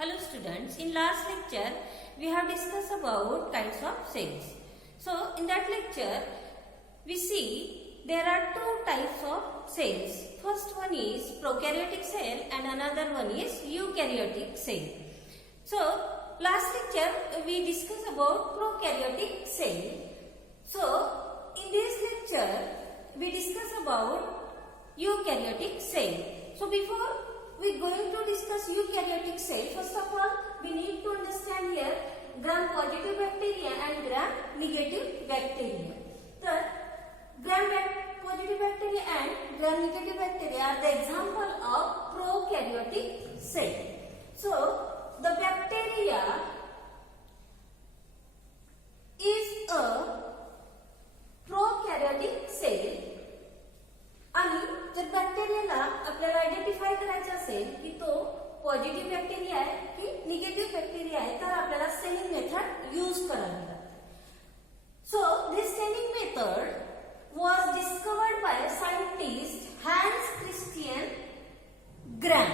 Hello students, in last lecture we have discussed about kinds of cells. So in that lecture we see there are two types of cells. First one is prokaryotic cell and another one is eukaryotic cell. So last lecture we discussed about prokaryotic cell. So in this lecture we discuss about eukaryotic cell. So before we are going to discuss eukaryotic cell, first of all we need to understand here gram-positive bacteria and gram-negative bacteria. The gram-positive bacteria and gram-negative bacteria are the example of prokaryotic cell. So the bacteria is a prokaryotic cell. आणि जर बॅक्टेरियाला आपल्याला आयडेंटिफाय करायचं असेल की तो positive bacteria आहे की निगेटिव्ह बॅक्टेरिया आहे तर आपल्याला स्टेनिंग मेथड यूज करावी लागते. So this staining method was discovered by scientist Hans Christian Gram.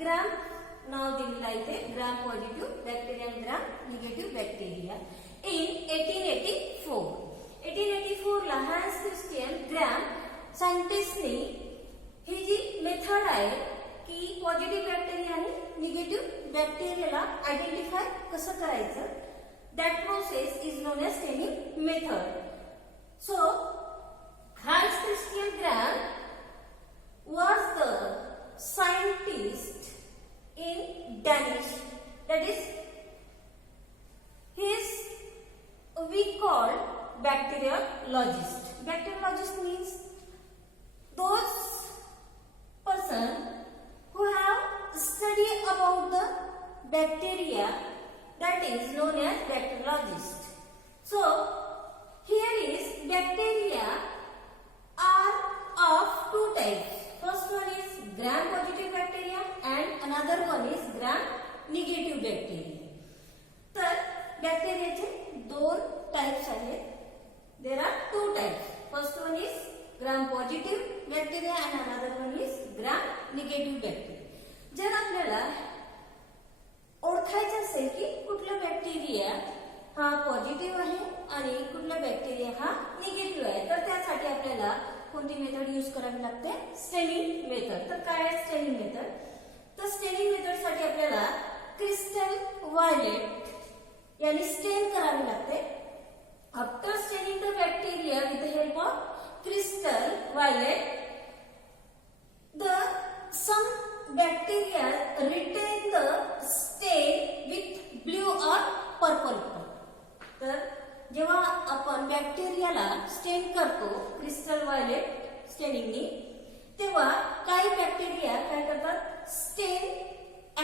Gram नाव दिलेलं आहे ते ग्रॅम पॉझिटिव्ह बॅक्टेरिया आणि ग्रॅम निगेटिव्ह बॅक्टेरिया इन 1884. 1884 ला हॅन्स क्रिस्टियन ग्रॅम सायंटिस्टने ही जी मेथड आहे की पॉझिटिव्ह बॅक्टेरिया आणि निगेटिव्ह बॅक्टेरियाला आयडेंटिफाय कसं करायचं, that process is known as staining method. So Hans Christian Gram was the scientist in Danish, that is he is we call bacteriologist. Bacteriologist means those person who have studied about the bacteria, that is known as bacteriologist. So here is bacteria are of two types. First one is gram positive bacteria and another one is gram negative bacteria. तर बॅक्टेरियाचे दोन टाइप्स आहेत. There are two types. First one is gram-positive bacteria and another one is gram-negative bacteria. जर आपल्याला ओळखायचं असेल की कुठला बॅक्टेरिया हा पॉझिटिव्ह आहे आणि कुठला बॅक्टेरिया हा निगेटिव्ह आहे तर त्यासाठी आपल्याला कोणती मेथड यूज करावी लागते, स्टेनिंग मेथड. तर काय आहे स्टेनिंग मेथड? तर स्टेनिंग मेथड साठी आपल्याला क्रिस्टल वायलेट याने स्टेन करावे लागते. After staining the bacteria with the help of crystal violet, some bacteria retain the stain with blue or purple color. तर जेव्हा आपण बॅक्टेरियाला स्टेन करतो क्रिस्टल वायलेट स्टेनिंगनी तेव्हा काही बॅक्टेरिया काय करतात, स्टेन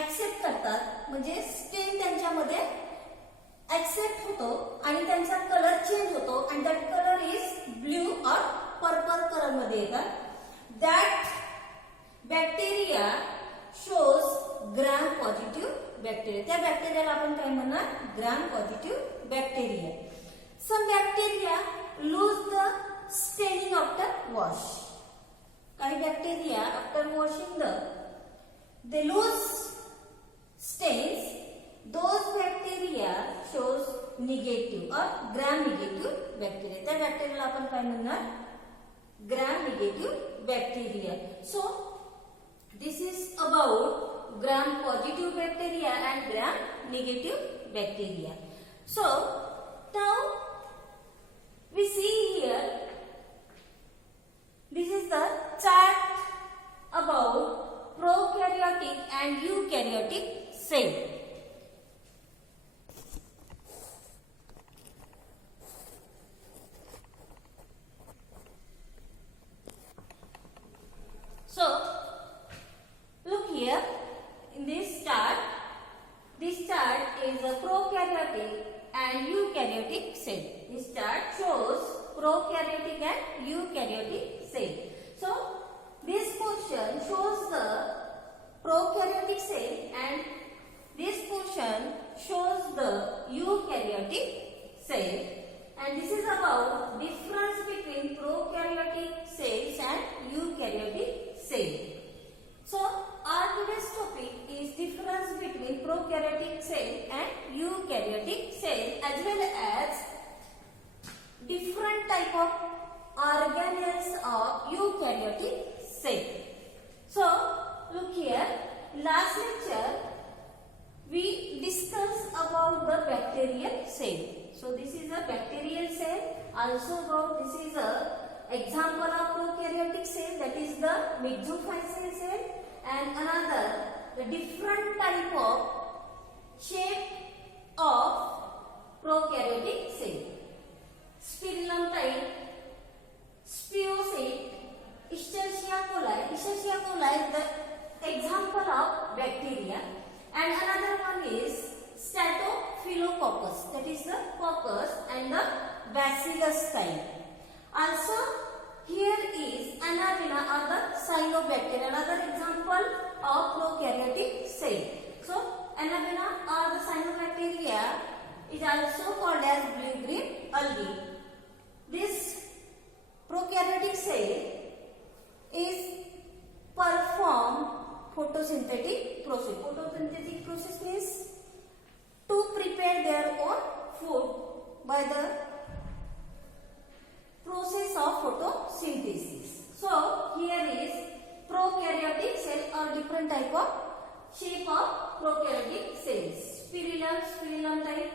ऍक्सेप्ट करतात, म्हणजे स्टेन त्यांच्यामध्ये ऍक्सेप्ट होतो आणि त्यांचा कलर चेंज होतो आणि दॅट कलर इज ब्ल्यू और पर्पल कलर मध्ये येतात. That bacteria shows gram positive bacteria. त्या बॅक्टेरियाला आपण काय म्हणणार, gram positive bacteria. Some bacteria lose the staining after wash. काही bacteria after washing they lose stains. Those bacteria shows negative or gram-negative bacteria. त्या बॅक्टेरियाला आपण काय म्हणणार, gram-negative bacteria. So this is about gram-positive bacteria and gram-negative bacteria. So now we see here, this is the chart about prokaryotic and eukaryotic cell. So, look here in this chart. This chart is a prokaryotic and eukaryotic cell. This chart shows prokaryotic and eukaryotic cell. So, this portion shows the prokaryotic cell and this portion shows the eukaryotic cell. And this is about difference between prokaryotic cells and eukaryotic cell. So our today's topic is difference well as different type of organelles of eukaryotic cell. So look here, last lecture we discussed about the bacterial cell. So this is a bacterial cell. Also about this is a example of prokaryotic cell, that is the mesophyceal cell, and another the different type of shape of prokaryotic cell. Spirillum type, spherocyte, Escherichia coli. Escherichia coli is the example of bacteria, and another one is Staphylococcus, that is the coccus and the bacillus type. Also here is Anabaena or the cyanobacteria, another example of prokaryotic cell. So Anabaena or the cyanobacteria is also called as blue-green algae. This prokaryotic cell is perform photosynthetic process. Photosynthetic process means to prepare their own food by the process of photosynthesis. So here is prokaryotic cell or different type of shape of prokaryotic cells. Spirillum type,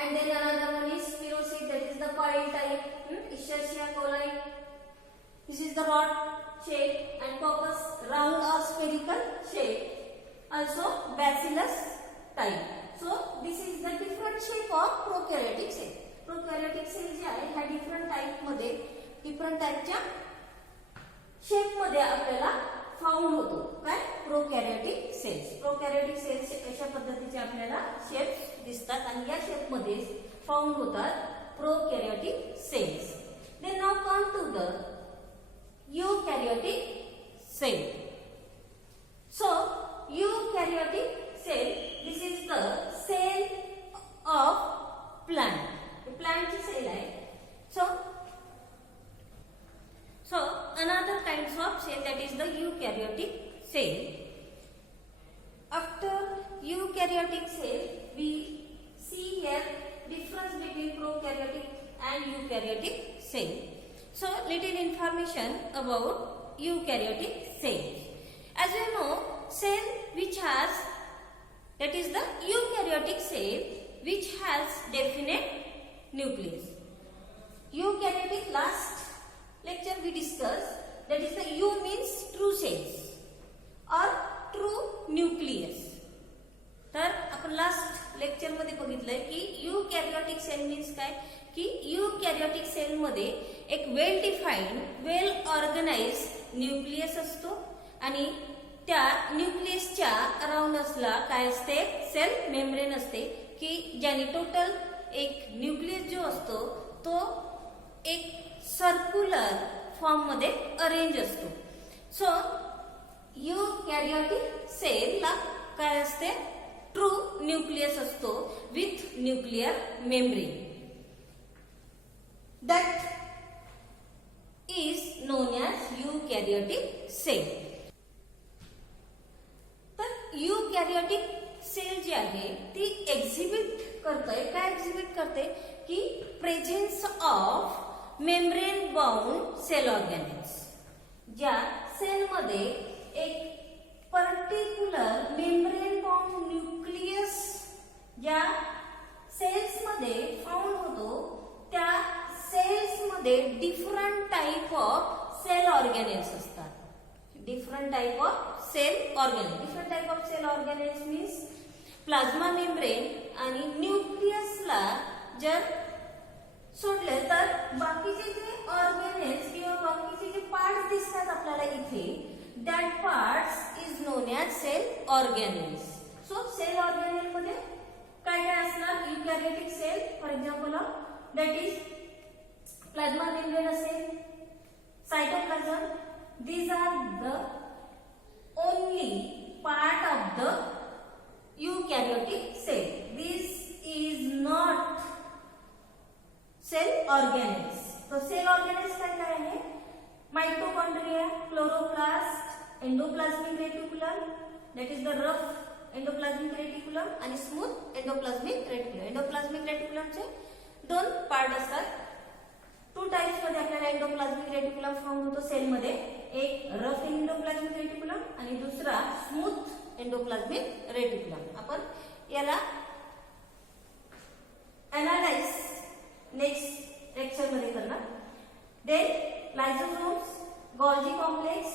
and then another one is spherocyte, that is the coil type. Escherichia coli, this is the rod shape, and coccus round or spherical shape. Also bacillus type. So this is the different shape of prokaryotic cell. Prokaryotic cell जे आहे ह्या different type मध्ये different टाइपच्या shape मध्ये आपल्याला फाउंड होतो. काय प्रोकॅरियोटिक सेल्स. प्रोकॅरियोटिक सेल्स अशा पद्धतीचे आपल्याला शेप्स दिसतात आणि या शेप मध्ये फाउंड होतात prokaryotic cells. Then now come to the eukaryotic cell. So eukaryotic cell, this is the cell of plant. Plant cell hai. So another kinds of cell, that is the eukaryotic cell. After eukaryotic cell we see here difference between prokaryotic and eukaryotic cell. So little information about eukaryotic cell. As you know, cell which has, that is the eukaryotic cell which has definite nucleus. Eukaryotic, last lecture we discussed, that is the U means true cells or true nucleus. तर आपण last lecture मध्ये बघितलंय की eukaryotic cell means काय, की eukaryotic cell मध्ये एक well defined, well organised nucleus असतो आणि त्या न्यूक्लियसच्या अराउंडसला काय असते, सेल मेम्ब्रेन असते, की ज्याने टोटल एक न्यूक्लियस जो असतो तो एक सर्क्युलर फॉर्म मध्ये अरेंज असतो. सो eukaryotic सेल ला काय असते, ट्रू न्यूक्लियस असतो with nuclear membrane. That is known as eukaryotic cell. तर eukaryotic सेल जी आहे ती एक्झिबिट करते, काय एक्झिबिट करते, की presence of membrane bound cell organelles. ज्या सेल मध्ये एक पर्टिक्युलर मेम्ब्रेन बाउंड न्यूक्लियस ज्या सेल्स मध्ये फाउंड होतो, त्या सेल्स मध्ये different type of cell organelles असतात. Different type of cell organelle. Different type of cell organelles means plasma membrane आणि न्यूक्लियसला जर सोडले तर बाकीचे जे ऑर्गॅनेल्स किंवा बाकीचे जे पार्ट्स दिसतात आपल्याला इथे, that parts is known as cell organelles. So cell organelle मध्ये काय काय असणार, eukaryotic cell for example that is plasma membrane असेल, cytoplasm. These are the only part of the eukaryotic cell. This is not cell organelles. So cell organelles काय काय आहे, mitochondria, chloroplast, endoplasmic reticulum, that is the rough endoplasmic reticulum आणि smooth endoplasmic reticulum. Endoplasmic रेटिक्युलमचे दोन part असतात. Two types मध्ये आपल्याला endoplasmic reticulum found होतो सेलमध्ये. एक रफ एंडोप्लाझ्मिक रेटिक्युलम आणि दुसरा स्मूथ एंडोप्लाझ्मिक रेटिक्युलम. आपण याला एनालाइज नेक्स्ट लेक्चर मध्ये करणार. Then lysosomes, Golgi complex,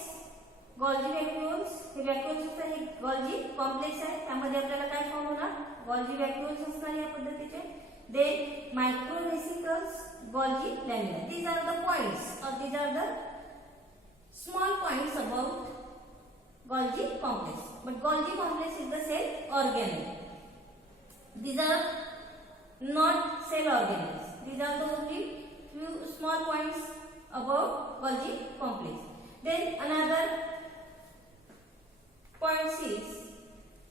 Golgi vacuoles. हे व्हॅक्युल्सचा हे गोल्जी कॉम्प्लेक्स आहे. त्यामध्ये आपल्याला काय फॉर्म होणार? गोल्जी व्हॅक्युल्स असणार या पद्धतीचे. Then microvesicles, Golgi lamina. These are the points or these are the small points about Golgi complex. But Golgi complex is the cell organelle. These are not cell organelles. These are the only few small points about Golgi complex. Then another point is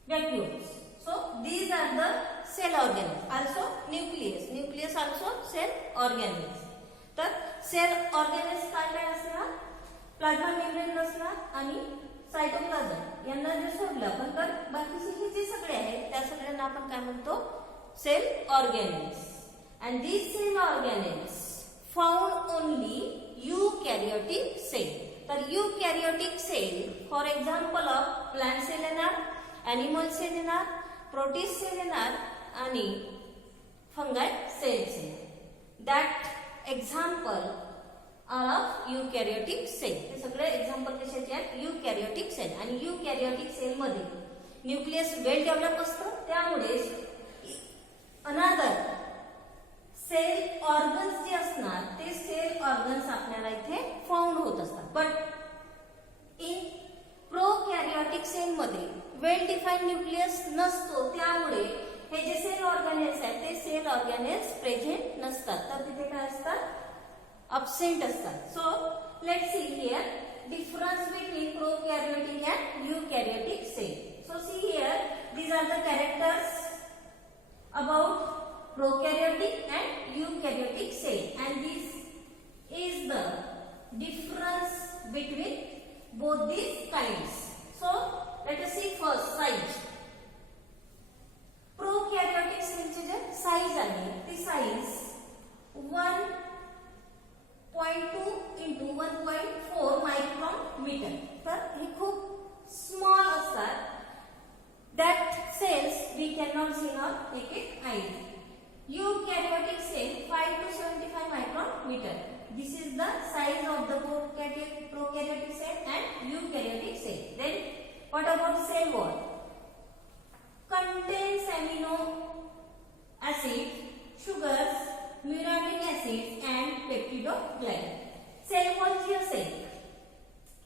vacuoles. So these are the cell organelles. Also nucleus. Nucleus also cell organelles. तर सेल ऑर्गॅनेल्स काय काय असणार? Plasma membrane असणार आणि सायटोप्लाझम. यांना जर सोडलं आपण तर बाकीचे हे जे सगळे आहेत त्या सगळ्यांना आपण काय म्हणतो? Cell organelles. And these cell organelles found only eukaryotic cell. तर eukaryotic cell for example of plant cell येणार, एनिमल सेल येणार, प्रोटिस्ट सेल येणार आणि फंगाई सेल्स येणार. That example are of eukaryotic cell. हे सगळे एक्झाम्पल कशाचे आहेत? Eukaryotic cell. आणि यूकॅरियोटिक सेल मध्ये न्यूक्लियस वेल डेव्हलप असतं. त्यामुळे अनदर सेल ऑर्गन्स जे असणार ते सेल ऑर्गन्स आपल्याला इथे फाउंड होत असतात. बट इन प्रोकॅरियोटिक सेल मध्ये वेल डिफाईन्ड न्यूक्लियस नसतो. त्यामुळे हे जे सेल ऑर्गॅनेल्स आहेत ते सेल ऑर्गॅनेल्स प्रेझेंट नसतात. तर तिथे काय असतात? अब्सेंट असतात. So let's see here difference between prokaryotic and eukaryotic cell. So see here these are the characters about prokaryotic and eukaryotic cell, and this is the difference between both these kinds. So let us see first size. प्रोकॅरियोटिक सेलची जे साईज आहे ती साईज 1.2 into 1.4 मायक्रॉन. तर हे खूप स्मॉल असतात. That cells we cannot see in our naked eyes. Eukaryotic cell 5 to 75 micrometer. This is the size of the prokaryotic cell and eukaryotic cell. Then what about cell wall? Contains amino acid, sugars, muramic acids and peptidoglycan. Cell wall जी असेल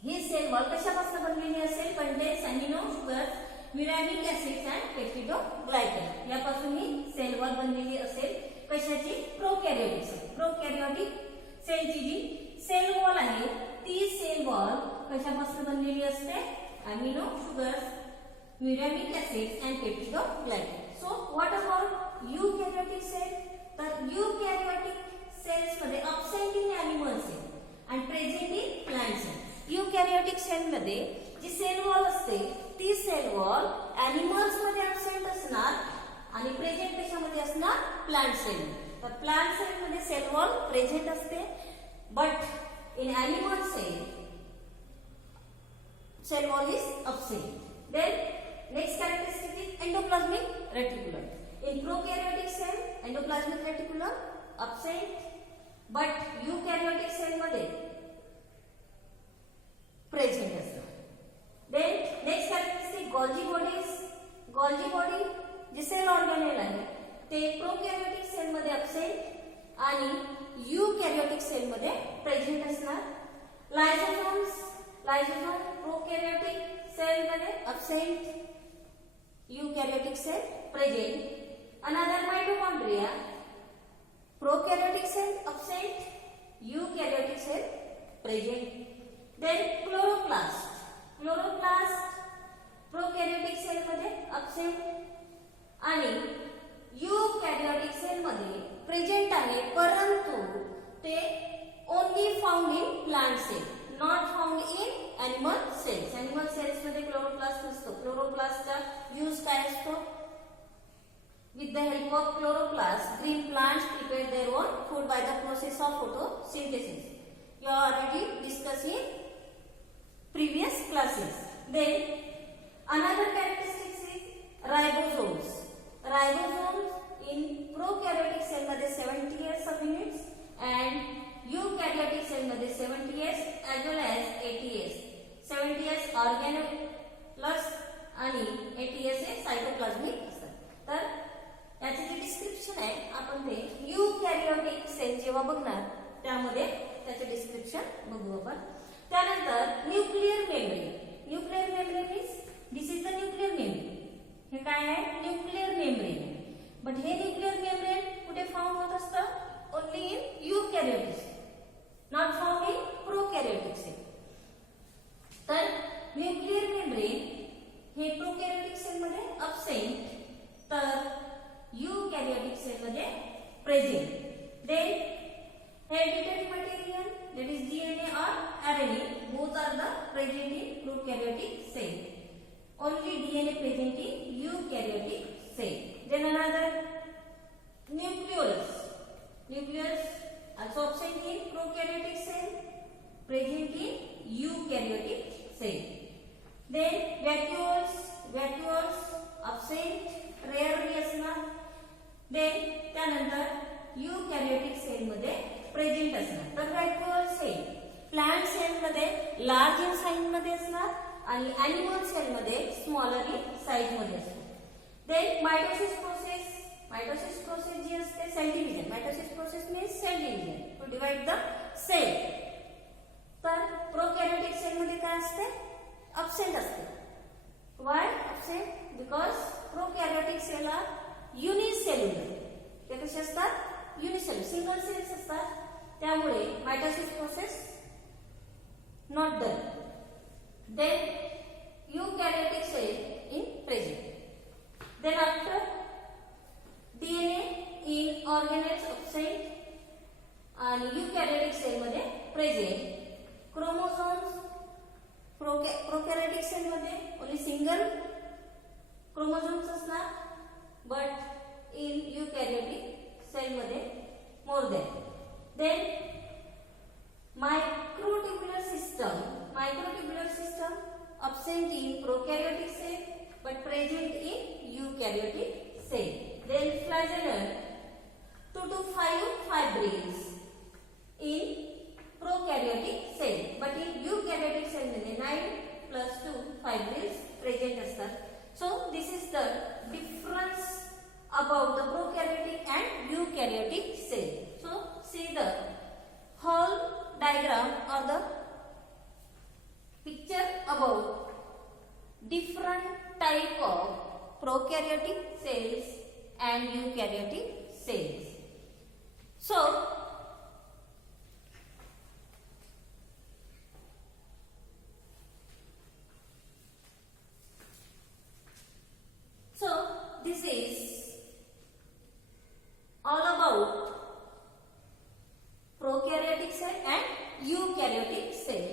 ही cell wall कशापासून बनलेली असेल? Contains amino, sugars, muramic acids and peptidoglycan यापासून ही cell wall बनलेली असेल. कशाची? प्रोकॅरियोटिक सेल. प्रोकॅरियोटिक सेलची जी सेल वॉल आहे ती सेल वॉल कशापासून बनलेली असते? Amino, sugars, muramic acids and peptidoglycan. So what about eukaryotic cell? तर यूकॅरियोटिक सेल्स मध्ये absent in animal cell and present in plant cell. Eukaryotic cell मध्ये जी सेल वॉल असते ती सेल वॉल एनिमल्स मध्ये अब्सेंट असणार आणि प्रेझेंट कशामध्ये असणार? Plant cell. तर प्लांट सेल मध्ये सेल वॉल प्रेझेंट असते but in animal cell wall is absent. Then next characteristic is endoplasmic reticulum. In prokaryotic cell endoplasmic reticulum absent but eukaryotic cell मध्ये present असणार. Then next characteristic Golgi bodies. Golgi body जे cell organelle आहे ते प्रोकॅरियोटिक cell मध्ये absent आणि eukaryotic cell मध्ये present असणार. लायझोसोम्स. लायझोसोम प्रोकॅरियोटिक सेल मध्ये absent, eukaryotic cell present. Another mitochondria. Prokaryotic cell absent, eukaryotic cell present. Then chloroplast. Chloroplast prokaryotic cell मध्ये अब्सेंट आणि यूकॅरियोटिक सेल मध्ये प्रेझेंट आहे परंतु ते only found in plant cell not found in animal cells. Animal cells मध्ये chloroplast नसतो. क्लोरोप्लास्टचा यूज काय असतो? With the help of chloroplast, green plants prepare their own food by the process of photosynthesis. You already discussed in previous classes. Then another characteristics is ribosomes. Ribosomes in prokaryotic cell मध्ये 70 years of units and eukaryotic cell मध्ये 70 years as well as 80 years. 70 years organelles आणि 80 years हे सायटोप्लाझमिक असतात. तर याचे जे डिस्क्रिप्शन आहे आपण ते यूकॅरियोटिक सेल जेव्हा बघणार त्यामध्ये त्याचे डिस्क्रिप्शन बघू आपण. त्यानंतर nuclear membrane. Nuclear membrane means this is the nuclear membrane. हे काय आहे? न्यूक्लियर मेम्ब्रेन आहे. बट हे न्यूक्लियर मेम्ब्रेन कुठे फाउंड होत असतं? Only in eukaryotic cell, not found in prokaryotic cell. तर न्यूक्लियर मेम्ब्रेन हे प्रोकॅरियोटिक सेल मध्ये अब्सेंट, तर eukaryotic cell मध्ये present. Then hereditary material, that is DNA or RNA, both are the present in prokaryotic cell. Only DNA present in eukaryotic cell. Then another nucleolus. Nucleus also absent in prokaryotic cell, present in eukaryotic cell. Then vacuoles. Vacuoles absent, rarely असणार. देन त्यानंतर eukaryotic cell मध्ये present असणार. तर vacuoles हे plant cell मध्ये large in size मध्ये असणार आणि एनिमल सेल मध्ये स्मॉलर इन साइज मध्ये असणार. Then mitosis process. Mitosis process जी असते cell division. Mitosis process means cell division to divide the cell. तर प्रोकॅरियोटिक सेल मध्ये काय असते? अब्सेंट असते. Why absent? Because prokaryotic cell are unicellular. ते कसे असतात? युनिसेल्युलर, सिंगल सेल्स असतात. त्यामुळे mitosis process not done. Then eukaryotic cell in present. Then after DNA in organelles absent आणि यूकॅरियोटिक सेल मध्ये प्रेझेंट. क्रोमोझोम्स प्रोकॅरियोटिक सेल मध्ये only single chromosomes असणार, but in eukaryotic cell मध्ये more than. Then microtubular system. Microtubular system absent in prokaryotic cell but present in eukaryotic cell. Then flagellum 2 to 5 fibrils in prokaryotic cell but in eukaryotic cell मध्ये 9 plus 2 fibrils present असतात. So this is the difference about the prokaryotic and eukaryotic cell. So see the whole diagram or the picture about different type of prokaryotic cells and eukaryotic cells. So this is all about prokaryotic cell and eukaryotic cell.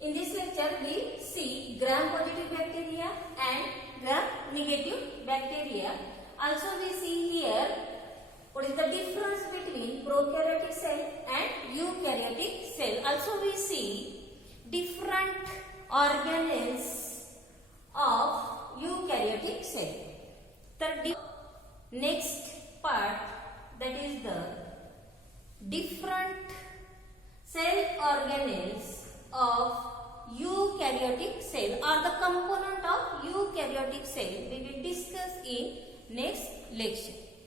In this lecture we see gram positive bacteria and gram negative bacteria. Also we see here what is the difference between prokaryotic cell and eukaryotic cell. Also we see different organelles of eukaryotic cell. The next part, that is the different cell organelles of eukaryotic cell or the component of eukaryotic cell we will discuss in next lecture.